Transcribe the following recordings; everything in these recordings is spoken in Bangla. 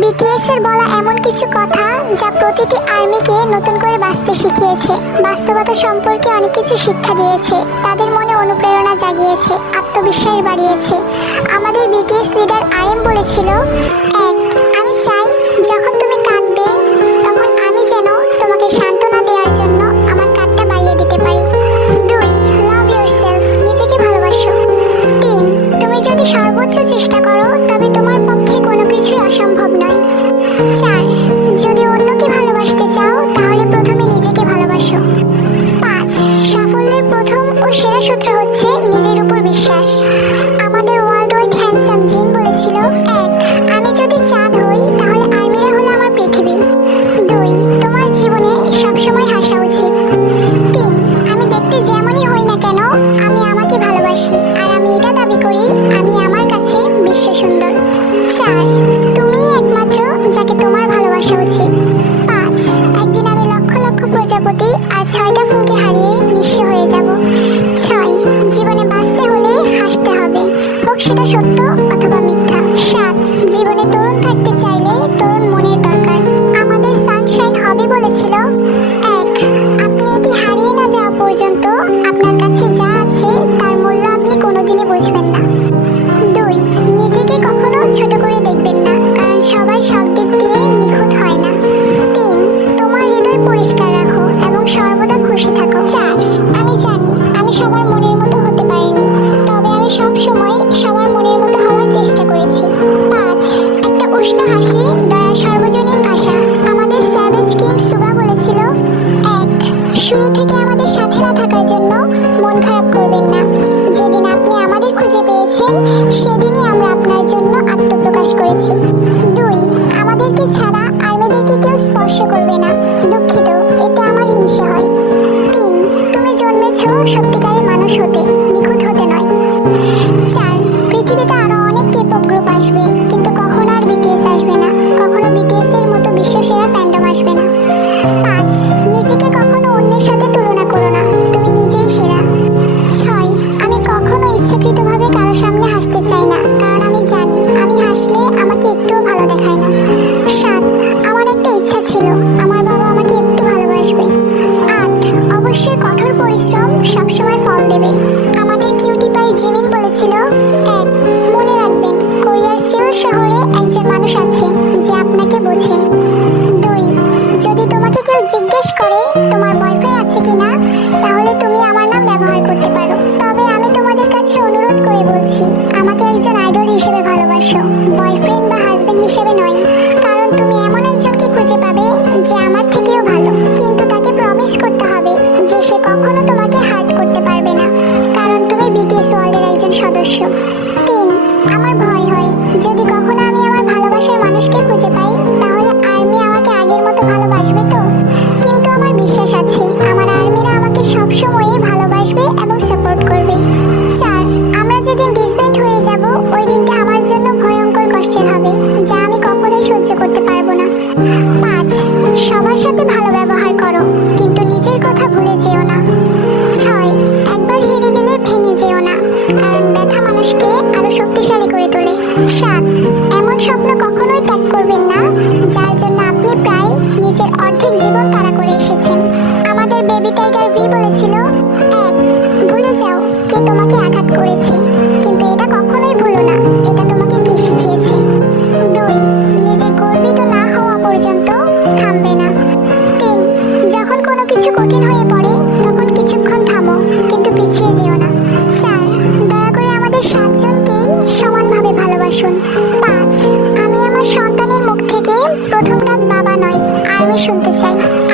বিটিএস এর বলা এমন কিছু কথা যা প্রতিটি আর্মিকে নতুন করে বাঁচতে শিখিয়েছে। বাস্তবতা সম্পর্কে অনেক কিছু শিক্ষা দিয়েছে। তাদের মনে অনুপ্রেরণা জাগিয়েছে, আত্মবিশ্বাস বাড়িয়েছে। আমাদের বিটিএস লিডার আরএম বলেছিল, এক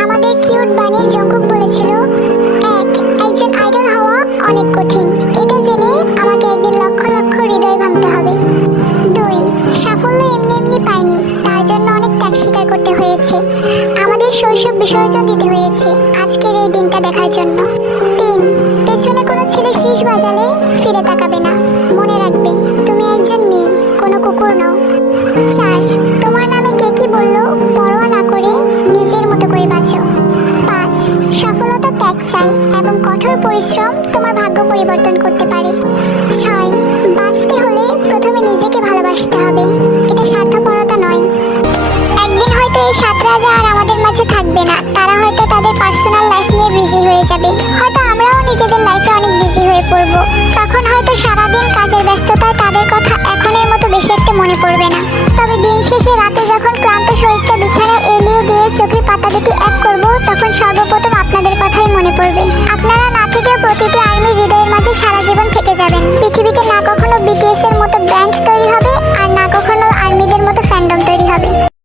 আমাদের কিউট বানি জঙ্কুক বলেছিল, এক, একজন আইডল হওয়া অনেক কঠিন। এটা জেনে আমাকে একদিন লক্ষ লক্ষ হৃদয় ভাঙতে হবে। দুই, সাফল্য এমনি এমনি পাইনি। তার জন্য অনেক ত্যাগ স্বীকার করতে হয়েছে। আমাদের শৈশব বিসর্জন দিতে হয়েছে আজকের এই দিনটা দেখার জন্য। তিন, পেছনে কোনো ছেলে শীষ বাজালে ফিরে তাকাবে না। মনে রাখবে, তুমি একজন মেয়ে, কোনো কুকুর নও। চার, তোমার ত্যাগ চাই এবং কঠোর পরিশ্রম তোমার ভাগ্য পরিবর্তন করতে পারে। ছয়, বাঁচতে হলে প্রথমে নিজেকে ভালোবাসতে হবে। এটা স্বার্থপরতা নয়। একদিন হয়তো এই সাত রাজা আর আমাদের মাঝে থাকবে না। তারা হয়তো তাদের পার্সোনাল লাইফ নিয়ে বিজি হয়ে যাবে। হয়তো আমরাও নিজেদের লাইফে অনেক বিজি হয়ে পড়ব। তখন হয়তো সারাদিন কাজের ব্যস্ততায় তাদের কথা এখনের মতো বেশি একটা মনে পড়বে না। তবে দিন শেষে রাতে যখন ক্লান্ত শরীরটা